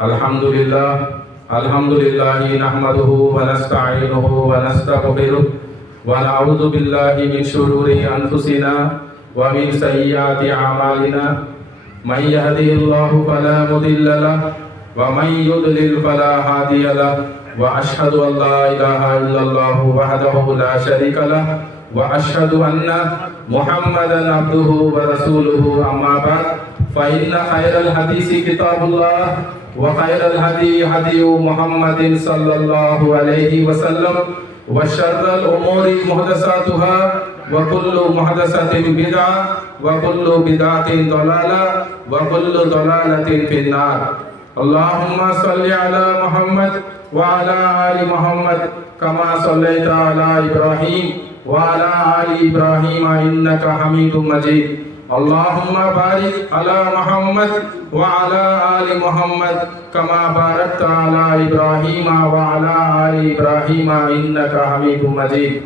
الحمد لله الحمد لله نحمده ونستعينه ونستغفره ونعوذ بالله من شرور أنفسنا ومن سيئات أعمالنا من يهده الله فلا مضل له ومن يضلل فلا هادي له. وأشهد أن لا إله إلا الله وحده لا شريك له وأشهد أن محمدا عبده ورسوله أما بعد فإن خير الحديث كتاب الله وخير الهدي هدي محمد صلى الله عليه وسلم وشر الأمور محدثاتها وكل محدثة بدعة وكل بدعة ضلالة وكل ضلالة في النار اللهم صل على محمد وعلى آل محمد كما صليت على إبراهيم وعلى آل إبراهيم إنك حميد مجيد اللهم بارك على محمد وعلى آل محمد كما باركت على إبراهيم وعلى آل إبراهيم إنك حميد مجيد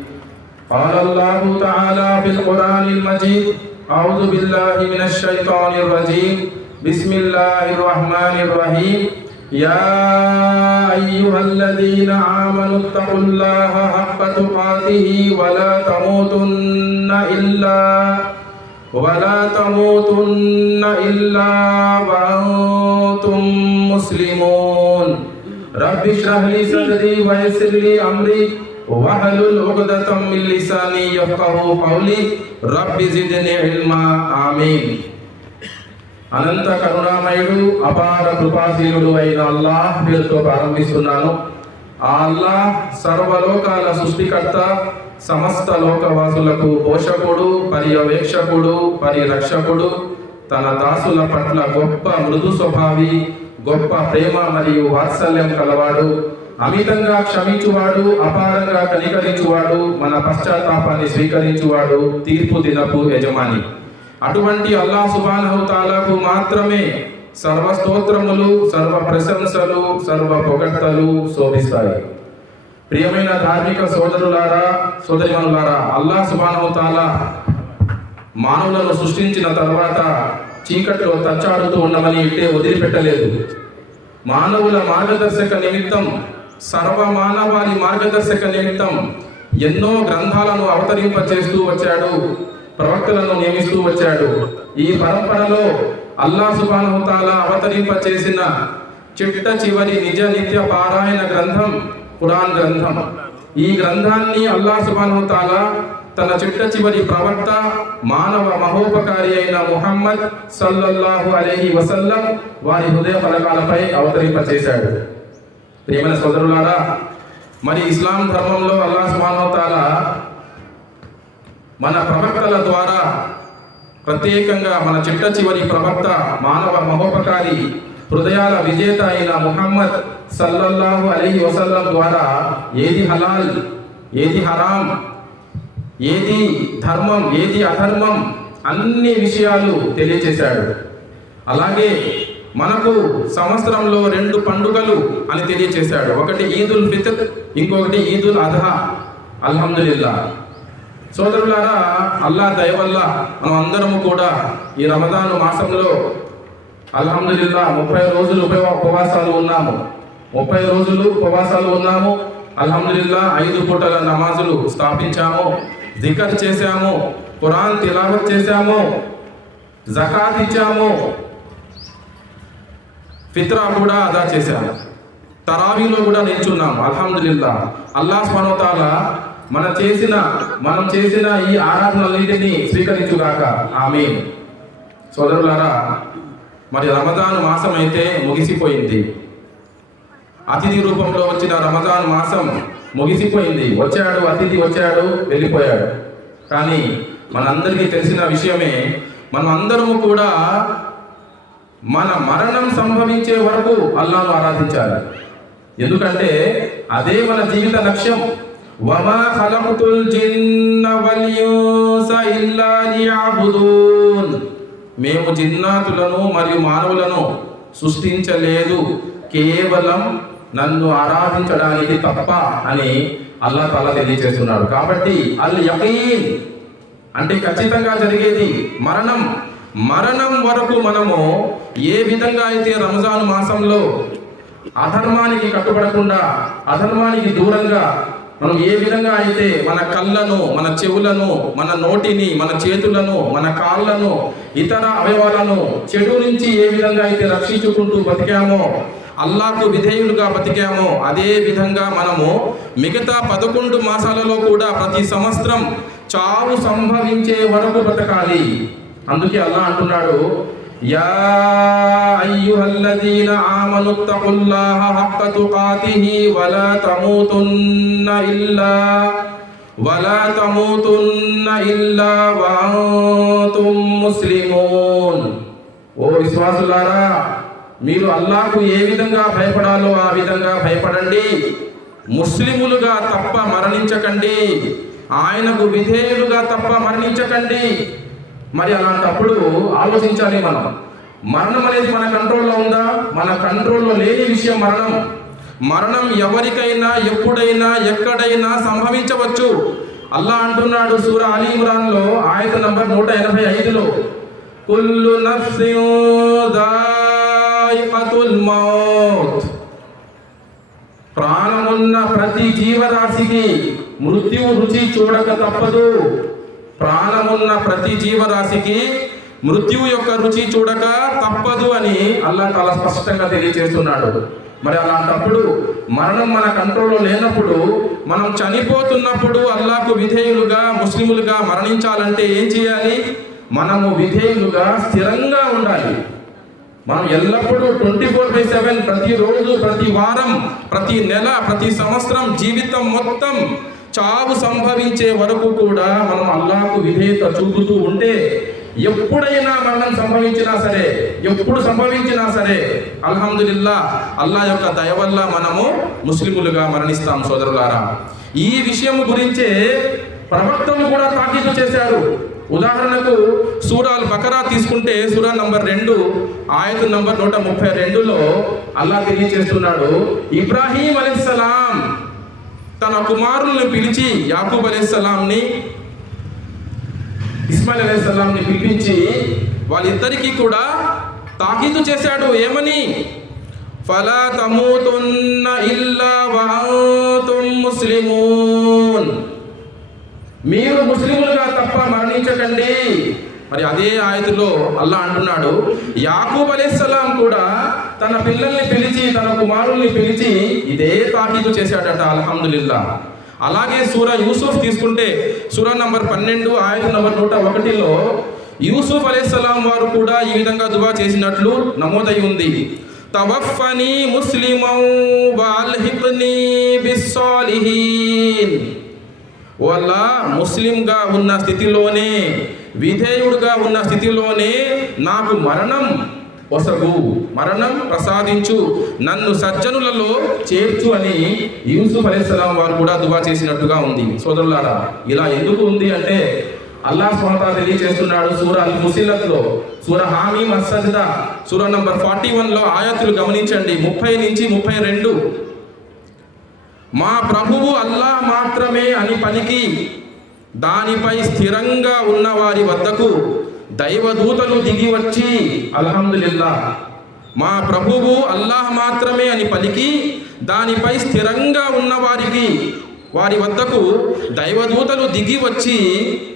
قال الله تعالى في القرآن المجيد أعوذ بالله من الشيطان الرجيم بسم الله الرحمن الرحيم يا أيها الذين آمنوا اتقوا الله حق تقاته ولا تموتن إلا ولا تموتن إلا وأنتم مسلمون. رب اشرح لي صدري ويسر لي أمري. واحلل عقدة من لساني يفقه قولي. رب زدني علما. آمين. అనంత కరుణామయుడు అపార కృపాశీలుడు అయిన అల్లాహ్ పేరుతో ప్రారంభిస్తున్నాను. ఆ అల్లాహ్ సర్వలోకాల సృష్టికర్త సమస్త లోకవాసులకు పోషకుడు పర్యవేక్షకుడు పరిరక్షకుడు. తన దాసుల పట్ల గొప్ప మృదు స్వభావి గొప్ప ప్రేమ మరియు వాత్సల్యం కలవాడు. అమితంగా క్షమించువాడు అపారంగా కనికరించువాడు మన పశ్చాత్తాపాన్ని స్వీకరించువాడు తీర్పు దినపు యజమాని. అటువంటి అల్లా సుబానహు తాలాకు మాత్రమే సర్వ స్తోత్రములు సర్వ ప్రశంసలు సర్వ పొగడ్తలు శోభిస్తాయి. ప్రియమైన ధార్మిక సోదరులారా సోదరిమనులారా అల్లా సుబానహు తాలా మానవులను సృష్టించిన తర్వాత చీకట్లో తచ్చాడుతూ ఉండమని ఇట్టే వదిలిపెట్టలేదు. మానవుల మార్గదర్శక నిమిత్తం సర్వ మానవాళి మార్గదర్శక నిమిత్తం ఎన్నో గ్రంథాలను అవతరింపచేస్తూ వచ్చాడు ప్రవక్తలను నియమిస్తూ వచ్చాడు. ఈ పరంపరలో అల్లా సుబానుతాల అవతరింప చేసిన చిట్ట చివరి నిజ నిత్య పారాయణ గ్రంథం ఖురాన్ గ్రంథం. ఈ గ్రంథాన్ని అల్లా సుబానుతాల తన చిట్ట చివరి ప్రవక్త మానవ మహోపకారి అయిన ముహమ్మద్ సల్లల్లాహు అలహి వసల్లం వారి హృదయ ఫలకాలపై అవతరింపచేశాడు. చేశాడు సోదరులారా మరి ఇస్లాం ధర్మంలో అల్లా సుబానుతాల మన ప్రవక్తల ద్వారా ప్రత్యేకంగా మన చిట్ట చివరి ప్రవక్త మానవ మహోపకారి హృదయాల విజేత అయిన ముహమ్మద్ సల్లల్లాహు అలీ వసల్లం ద్వారా ఏది హలాల్ ఏది హరాం ఏది ధర్మం ఏది అధర్మం అన్ని విషయాలు తెలియచేశాడు. అలాగే మనకు సంవత్సరంలో రెండు పండుగలు అని తెలియచేశాడు. ఒకటి ఈదుల్ ఫితర్ ఇంకొకటి ఈదుల్ అధహా. అల్హమ్దుల్లా సోదరులారా అల్లా దయ వల్ల మనం అందరము కూడా ఈ రమదాను మాసంలో అల్హమ్దుల్లా ముప్పై రోజులు ఉప ఉపవాసాలు ఉన్నాము. ముప్పై రోజులు ఉపవాసాలు ఉన్నాము. అల్హమ్దుల్లా ఐదు పూటల నమాజులు స్థాపించాము. జికర్ చేశాము. ఖురాన్ తిలావత్ చేశాము. జకాత్ ఇచ్చాము. ఫిత్రా కూడా అదా చేశాము. తరావీలో కూడా నిల్చున్నాము. అల్హమ్దుల్లా అల్లా స్వనోతాల మన చేసిన మనం చేసిన ఈ ఆరాధనలన్నింటినీ స్వీకరించుగాక. ఆమె సోదరులారా మరి రమజాన్ మాసం అయితే ముగిసిపోయింది. అతిథి రూపంలో వచ్చిన రమజాన్ మాసం ముగిసిపోయింది. వచ్చాడు అతిథి వచ్చాడు వెళ్ళిపోయాడు. కానీ మనందరికీ తెలిసిన విషయమే మనం అందరము కూడా మన మరణం సంభవించే వరకు అల్లాను ఆరాధించాలి. ఎందుకంటే అదే మన జీవిత లక్ష్యం. وما خلقت الجن వల్ ఇన్స ليعبدون మేము జిన్నాతులను మరియు మానవులను సృష్టించలేదు కేవలం నన్ను ఆరాధించడానికి తప్ప అని అల్లా తల తెలియజేస్తున్నాడు. కాబట్టి అల్ యకీన్ అంటే ఖచ్చితంగా జరిగేది మరణం. మరణం వరకు మనము ఏ విధంగా అయితే రంజాన్ మాసంలో అధర్మానికి కట్టుబడకుండా అధర్మానికి దూరంగా మనం ఏ విధంగా అయితే మన కళ్ళను మన చెవులను మన నోటిని మన చేతులను మన కాళ్ళను ఇతర అవయవాలను చెడు నుంచి ఏ విధంగా అయితే రక్షించుకుంటూ బతికామో అల్లాకు విధేయులుగా బతికామో అదే విధంగా మనము మిగతా పదకొండు మాసాలలో కూడా ప్రతి సంవత్సరం చావు సంభవించే వరకు బతకాలి. అందుకే అల్లా అంటున్నాడు యా آمنوا اتقوا الله హక్క تقاته ولا تموتن ఇల్లా ولا تموتن ఇల్లా وأنتم مسلمون. ఓ విశ్వాసులారా మీరు అల్లాహకు ఏ విధంగా భయపడాలో ఆ విధంగా భయపడండి. ముస్లిములుగా తప్ప మరణించకండి. ఆయనకు విధేయులుగా తప్ప మరణించకండి. మరి అలాంటప్పుడు ఆలోచించాలి మనం. మరణం అనేది మన కంట్రోల్లో ఉందా? మన కంట్రోల్లో లేని విషయం మరణం. మరణం ఎవరికైనా ఎప్పుడైనా ఎక్కడైనా సంభవించవచ్చు. అల్లా అంటున్నాడు సూర అలీ ఇమ్రాన్లో ఆయత నంబర్ నూట ఎనభై ఐదులో. కుల్లు మౌత్. ప్రాణమున్న ప్రతి జీవరాశికి మృత్యువు రుచి చూడక తప్పదు. ప్రాణమున్న ప్రతి జీవరాశికి మృత్యువు యొక్క రుచి చూడక తప్పదు అని అల్లా చాలా స్పష్టంగా తెలియజేస్తున్నాడు మరి అలాంటప్పుడు మరణం మన కంట్రోల్లో లేనప్పుడు మనం చనిపోతున్నప్పుడు అల్లాకు విధేయులుగా ముస్లిములుగా మరణించాలంటే ఏం చేయాలి? మనము విధేయులుగా స్థిరంగా ఉండాలి. మనం ఎల్లప్పుడూ ట్వంటీ ఫోర్ బై సెవెన్ ప్రతిరోజు ప్రతి వారం ప్రతి నెల ప్రతి సంవత్సరం జీవితం మొత్తం చావు సంభవించే వరకు కూడా మనం అల్లాకు విధేయత చూపుతూ ఉంటే ఎప్పుడైనా మరణం సంభవించినా సరే ఎప్పుడు సంభవించినా సరే అల్హమ్దులిల్లా అల్లా యొక్క దయ వల్ల మనము ముస్లిములుగా మరణిస్తాం సోదరులారా. ఈ విషయం గురించే ప్రవక్తలు కూడా తాకీదు చేశారు. ఉదాహరణకు సూరాల్ బకరా తీసుకుంటే సూరా నంబర్ రెండు ఆయత నంబర్ నూట ముప్పై రెండులో అల్లా తెలియజేస్తున్నాడు ఇబ్రాహీం అలీస్లాం తన కుమారులను పిలిచి యాకూబ్ అలీస్లాంని ఇస్మాయిల్ అలీస్లాంని పిలిపించి వాళ్ళిద్దరికీ కూడా తాకీదు చేశాడు. ఏమని? ఫలా తమూతున్న ఇల్లా వాతుం ముస్లిమూన్. మీరు ముస్లిములుగా తప్ప మరణించకండి. మరి అదే ఆయతలో అల్లా అంటున్నాడు. యాకూబ్ అలీస్లాం కూడా తన పిల్లల్ని పిలిచి తన కుమారుల్ని పిలిచి ఇదే తాకీదు చేశాడట అల్హమ్దుల్లా అలాగే సూర యూసుఫ్ తీసుకుంటే సూర నంబర్ పన్నెండు ఆయన నంబర్ నూట ఒకటిలో యూసుఫ్ అలీస్లాం వారు కూడా ఈ విధంగా దువా చేసినట్లు నమోదై ఉంది. తవఫని ముస్లిమౌ వాల్హిక్ని బిస్సాలిహీన్. వల్ల ముస్లింగా ఉన్న స్థితిలోనే విధేయుడుగా ఉన్న స్థితిలోనే నాకు మరణం ఒసగు మరణం ప్రసాదించు. నన్ను సజ్జనులలో చేర్చు అని యూసుఫ్ అలీస్లాం వారు కూడా దువా చేసినట్టుగా ఉంది. సోదరులారా ఇలా ఎందుకు ఉంది అంటే అల్లాహ్ స్వత తెలియజేస్తున్నాడు సూర అల్ ముసిలత్లో సూర హామీ మస్సజ్దా సూర నంబర్ ఫార్టీ వన్లో ఆయతులు గమనించండి. ముప్పై నుంచి ముప్పై రెండు. మా ప్రభువు అల్లా మాత్రమే అని పలికి దానిపై స్థిరంగా ఉన్న వారి వద్దకు దైవదూతలు దిగి వచ్చి అల్హమ్దులిల్లా మా ప్రభువు అల్లాహ్ మాత్రమే అని పలికి దానిపై స్థిరంగా ఉన్న వారికి వారి వద్దకు దైవదూతలు దిగి వచ్చి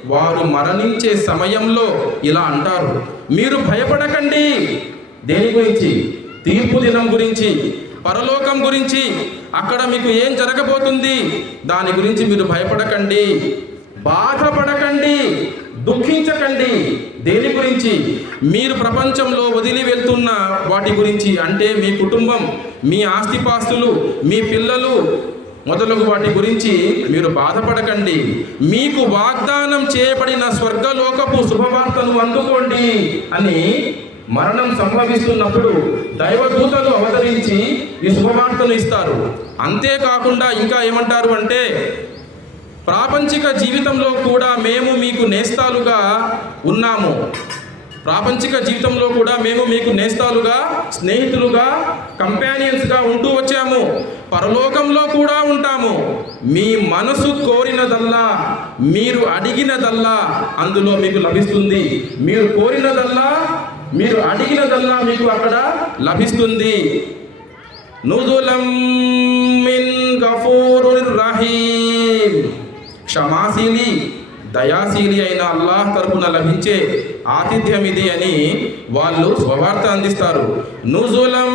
వారు మరణించే సమయంలో ఇలా అంటారు. మీరు భయపడకండి. దేని గురించి? తీర్పు దినం గురించి పరలోకం గురించి అక్కడ మీకు ఏం జరగబోతుంది? దాని గురించి మీరు భయపడకండి. బాధపడకండి దుఃఖించకండి. దేని గురించి? మీరు ప్రపంచంలో వదిలి వెళ్తున్న వాటి గురించి అంటే మీ కుటుంబం మీ ఆస్తిపాస్తులు మీ పిల్లలు మొదలగు వాటి గురించి మీరు బాధపడకండి. మీకు వాగ్దానం చేయబడిన స్వర్గలోకపు శుభవార్తను అందుకోండి అని మరణం సంభవిస్తున్నప్పుడు దైవదూతలు అవతరించి ఈ శుభవార్తను ఇస్తారు. అంతేకాకుండా ఇంకా ఏమంటారు అంటే ప్రాపంచిక జీవితంలో కూడా మేము మీకు నేస్తాలుగా ఉన్నాము. ప్రాపంచిక జీవితంలో కూడా మేము మీకు నేస్తాలుగా స్నేహితులుగా కంపానియన్స్గా ఉంటూ వచ్చాము. పరలోకంలో కూడా ఉంటాము. మీ మనసు కోరినదల్లా మీరు అడిగినదల్లా అందులో మీకు లభిస్తుంది. మీరు కోరినదల్లా మీరు అడిగినదల్లా మీకు అక్కడ లభిస్తుంది. నుదులం మిన్ గఫూరుర్ రహీం క్షమాశీలి దయాశీలి అయిన అల్లాహ్ తరపున లభించే ఆతిథ్యం ఇది అని వాళ్ళు స్వవార్త అందిస్తారు. నుజులం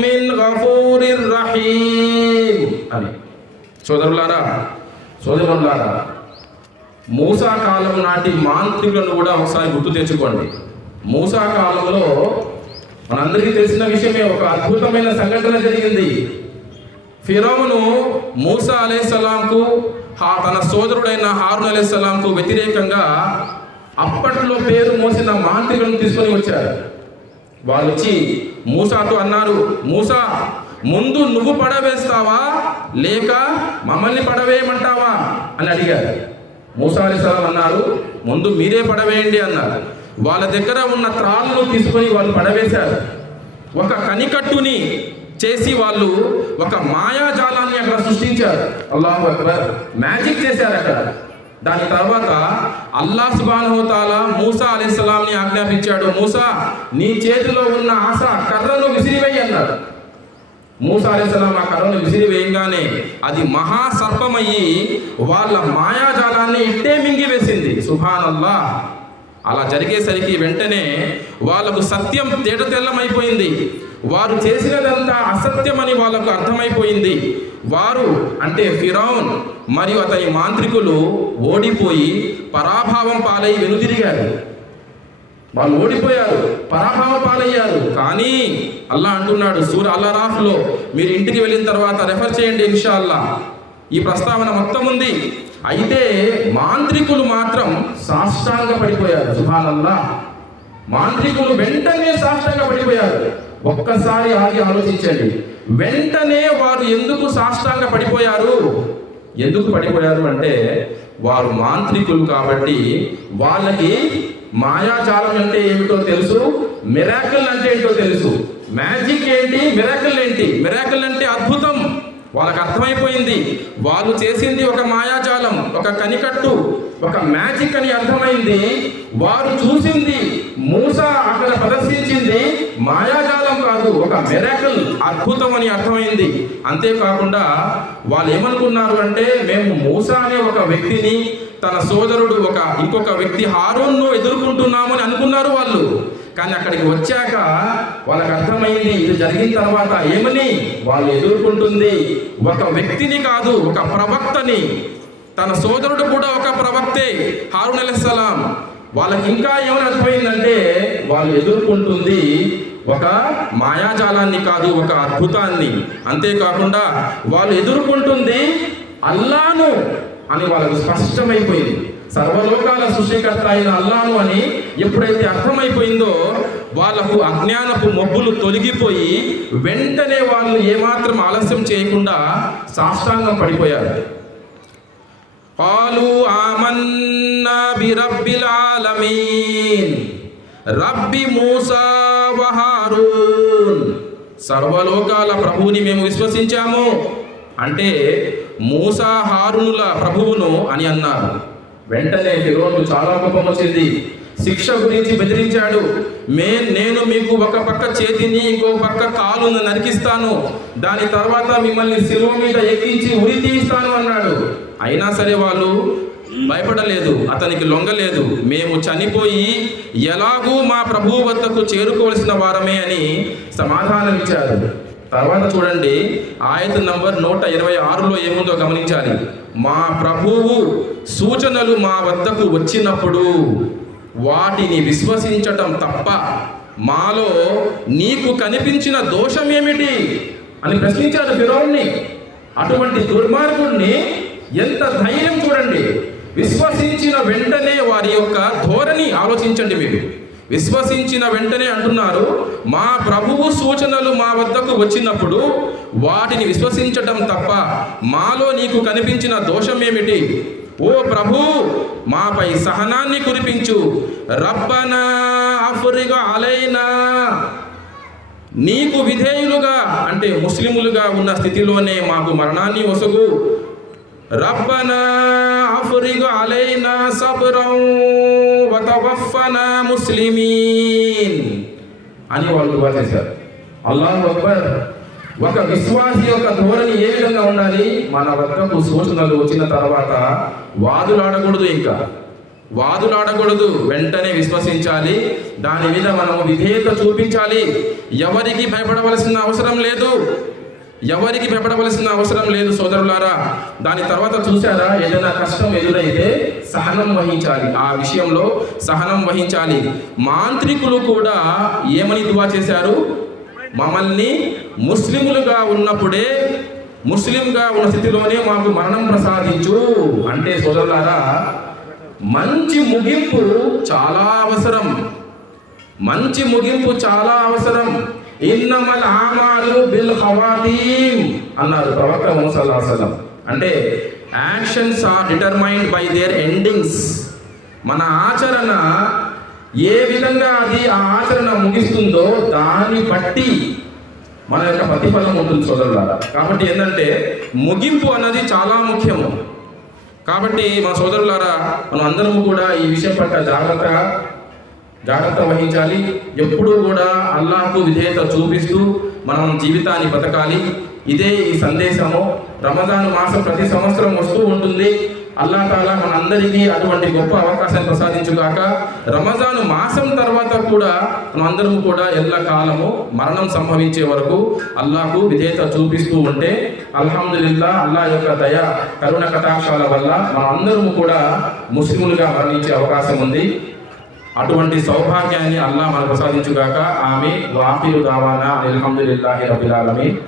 మిన్ గఫూరిర్ రహీం అని. సోదరులారా సోదరులారా మూసా కాలం నాటి మాంత్రికులను కూడా ఒకసారి గుర్తు తెచ్చుకోండి. మూసా కాలంలో మనందరికీ తెలిసిన విషయమే ఒక అద్భుతమైన సంఘటన జరిగింది. ఫిరోమును మూసా అలైహిస్సలాంకు తన సోదరుడైన హారూన్ అలైహిస్సలాంకు వ్యతిరేకంగా అప్పట్లో పేరు మోసిన మాంత్రికులను తీసుకొని వచ్చారు. వాళ్ళు వచ్చి మూసాతో అన్నారు మూసా ముందు నువ్వు పడవేస్తావా? లేక మమ్మల్ని పడవేయమంటావా? అని అడిగారు. మూసా అలీస్లాం అన్నారు ముందు మీరే పడవేయండి అన్నారు. వాళ్ళ దగ్గర ఉన్న త్రాళ్ళను తీసుకొని వాళ్ళు పడవేశారు. ఒక కనికట్టుని చేసి వాళ్ళు ఒక మాయాజాలాన్ని అక్కడ సృష్టించారు. అల్లాహు అక్బర్. మ్యాజిక్ చేశారు అక్కడ. దాని తర్వాత అల్లా సుబానుతాల మూసా అలీస్లాంని ఆజ్ఞాపించాడు. మూసా నీ చేతిలో ఉన్న ఆశ కర్రను విసిరివేయి అన్నాడు. మూసా అలీస్లాం ఆ కర్రను విసిరివేయంగానే అది మహాసర్పమయ్యి వాళ్ళ మాయాజాలాన్ని ఇట్టే మింగివేసింది. సుభాన్ అల్లా అలా జరిగేసరికి వెంటనే వాళ్ళకు సత్యం తేట తెల్లమైపోయింది వారు చేసినదంతా అసత్యమని వాళ్ళకు అర్థమైపోయింది. వారు అంటే ఫిరౌన్ మరియు అతని మాంత్రికులు ఓడిపోయి పరాభావం పాలై వెనుదిరిగారు. వాళ్ళు ఓడిపోయారు పరాభావ పాలయ్యారు. కానీ అల్లా అంటున్నాడు సూర్ అల్లారాఫ్లో మీరు ఇంటికి వెళ్ళిన తర్వాత రెఫర్ చేయండి ఇన్షా అల్లా ఈ ప్రస్తావన మొత్తం ఉంది. అయితే మాంత్రికులు మాత్రం సాష్టాంగ పడిపోయారు సుభానల్లా. మాంత్రికులు వెంటనే సాష్టాంగ పడిపోయారు ఒక్కసారి ఆగి ఆలోచించండి. వెంటనే వారు ఎందుకు సాష్టాంగ పడిపోయారు ఎందుకు పడిపోయారు అంటే వారు మాంత్రికులు కాబట్టి వాళ్ళకి మాయాజాలం అంటే ఏమిటో తెలుసు మిరాకల్ అంటే ఏంటో తెలుసు. మ్యాజిక్ ఏంటి? మిరాకల్ ఏంటి? మిరాకల్ అంటే అద్భుతం. వాళ్ళకి అర్థమైపోయింది. వాళ్ళు చేసింది ఒక మాయాజాలం ఒక కనికట్టు ఒక మ్యాజిక్ అని అర్థమైంది. వారు చూసింది మూస అక్కడ ప్రదర్శించింది మాయాజాలం కాదు ఒక మెరాకల్ అద్భుతం అని అర్థమైంది. అంతేకాకుండా వాళ్ళు ఏమనుకున్నారు అంటే మేము మూస అనే ఒక వ్యక్తిని తన సోదరుడు ఒక ఇంకొక వ్యక్తి హారూన్ను ఎదుర్కొంటున్నామని అనుకున్నారు వాళ్ళు. కానీ అక్కడికి వచ్చాక వాళ్ళకి అర్థమైంది ఇది జరిగిన తర్వాత ఏమని? వాళ్ళు ఎదుర్కొంటుంది ఒక వ్యక్తిని కాదు ఒక ప్రవక్తని. తన సోదరుడు కూడా ఒక ప్రవక్తే హారూన్ అలైహిస్సలాం వాళ్ళకి ఇంకా ఏమని అర్థమైందంటే వాళ్ళు ఎదుర్కొంటుంది ఒక మాయాజాలాన్ని కాదు ఒక అద్భుతాన్ని. అంతేకాకుండా వాళ్ళు ఎదుర్కొంటుంది అల్లాను. అని వాళ్ళకు స్పష్టమైపోయింది. సర్వలోకాల సృష్టికర్త అయిన అల్లాను అని ఎప్పుడైతే అర్థమైపోయిందో వాళ్ళకు అజ్ఞానపు మబ్బులు తొలగిపోయి వెంటనే వాళ్ళు ఏమాత్రం ఆలస్యం చేయకుండా సాష్టాంగం పడిపోయారు. పాలు రబ్బి సర్వలోకాల ప్రభువుని మేము విశ్వసించాము. అంటే మూసా హారునుల ప్రభువును అని అన్నారు. వెంటనే ఫిరోను చాలా కోపం వచ్చింది. శిక్ష గురించి బెదిరించాడు. మే నేను మీకు ఒక పక్క చేతిని ఇంకో పక్క కాలును నరికిస్తాను. దాని తర్వాత మిమ్మల్ని శిలువ మీద ఎక్కించి ఉరి తీస్తాను అన్నాడు. అయినా సరే వాళ్ళు భయపడలేదు. అతనికి లొంగలేదు. మేము చనిపోయి ఎలాగూ మా ప్రభువు వద్దకు చేరుకోవలసిన వారమే అని సమాధానం ఇచ్చారు తర్వాత చూడండి ఆయత నంబర్ నూట ఇరవై ఆరులో ఏముందో గమనించాలి. మా ప్రభువు సూచనలు మా వద్దకు వచ్చినప్పుడు వాటిని విశ్వసించటం తప్ప మాలో నీకు కనిపించిన దోషం ఏమిటి అని ప్రశ్నించాడు ఫిరోన్ని అటువంటి దుర్మార్గుడిని ఎంత ధైర్యం చూడండి. విశ్వసించిన వెంటనే వారి యొక్క ధోరణి ఆలోచించండి మీరు. విశ్వసించిన వెంటనే అంటున్నారు మా ప్రభువు సూచనలు మా వద్దకు వచ్చినప్పుడు వాటిని విశ్వసించటం తప్ప మాలో నీకు కనిపించిన దోషం ఏమిటి ఓ ప్రభు మాపై సహనాన్ని కురిపించు. రబ్బనా అఫ్రిగా అలైనా. నీకు విధేయులుగా అంటే ముస్లిములుగా ఉన్న స్థితిలోనే మాకు మరణాన్ని ఒసగు. రబ్బనా అఫ్రిగా అలైనా సబరం. వతవఫనా ముస్లిమీన్ అని వాళ్ళు దువా చేశారు. అల్లాహు అక్బర్ ఒక విశ్వాసి యొక్క ధోరణి ఏ విధంగా ఉండాలి? మన వద్దకు సూచనలు వచ్చిన తర్వాత వాదులాడకూడదు ఇంకా. వాదులాడకూడదు వెంటనే విశ్వసించాలి. దాని మీద మనము విధేయత చూపించాలి. ఎవరికి భయపడవలసిన అవసరం లేదు. ఎవరికి భయపడవలసిన అవసరం లేదు సోదరులారా. దాని తర్వాత చూసారా ఏదైనా కష్టం ఎదురైతే సహనం వహించాలి. ఆ విషయంలో సహనం వహించాలి. మాంత్రికులు కూడా ఏమని దువా చేశారు? మమ్మల్ని ముస్లిములుగా ఉన్నప్పుడే ముస్లింగా ఉన్న స్థితిలోనే మాకు మరణం ప్రసాదించు. అంటే సోదరులారా మంచి ముగింపు చాలా అవసరం. మంచి ముగింపు చాలా అవసరం. ఇన్నమల్ ఆమాలు బిల్ ఖవాతీమ్ అన్నారు ప్రవక్త ముహమ్మద్ అంటే actions are determined by their endings. మన ఆచరణ ఏ విధంగా అది ఆ ఆచరణ ముగిస్తుందో దాన్ని బట్టి మన యొక్క ప్రతిఫలం ఉంటుంది సోదరులారా. కాబట్టి ఏంటంటే ముగింపు అన్నది చాలా ముఖ్యము కాబట్టి మా సోదరులారా మనం అందరము కూడా ఈ విషయం పట్ల జాగ్రత్త జాగ్రత్త వహించాలి. ఎప్పుడూ కూడా అల్లాహకు విధేయత చూపిస్తూ మనం జీవితాన్ని బతకాలి. ఇదే ఈ సందేశము. రమజాన్ మాసం ప్రతి సంవత్సరం వస్తూ ఉంటుంది. అల్లా తాలా మనందరికీ అటువంటి గొప్ప అవకాశం ప్రసాదించుగాక రమజాన్ మాసం తర్వాత కూడా మనందరం కూడా ఎల్ల కాలము మరణం సంభవించే వరకు అల్లాహకు విధేయత చూపిస్తూ ఉంటే అల్హమ్దుల్లా అల్లా యొక్క దయ కరుణ కటాక్షాల వల్ల మనందరం కూడా ముస్లిములుగా మరణించే అవకాశం ఉంది. అటువంటి సౌభాగ్యాన్ని అల్లా మనకు ప్రసాదించుగాక. ఆమె వాఫీరు దావానా. అల్హమ్దులిల్లాహి రబిలాలమీ